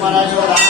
महाराज और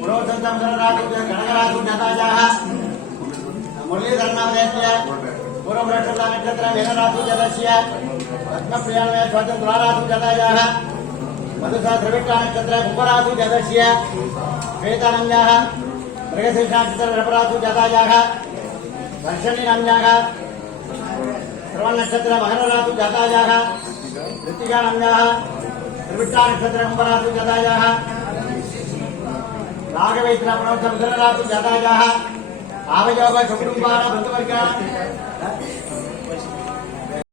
पुरोत्तमसरराजोभ्यः गणगराजोज्ञतायाः मुरलीधरनामदेश्य पूर्वभ्रष्टलामित्रत्र मेघराजोजलस्य रत्नप्रियाणमय स्वातन्त्र्याराजोजतायाः मधुसहस्रविट्टामित्रत्र उपराजोजलस्य वेदानन्द्याः मृगशीर्षामित्र नृपराजोजतायाः दर्शनीनाम्याः श्रवणनक्षत्र महनराजोजतायाः ऋत्तिकानाम्याः त्रिविट्टानक्षत्र कुम्भराजोजतायाः राघवेश्वरपुरं समुद्ररातु जातायाः आवयोगकुटुम्बाः बन्धुवर्गाः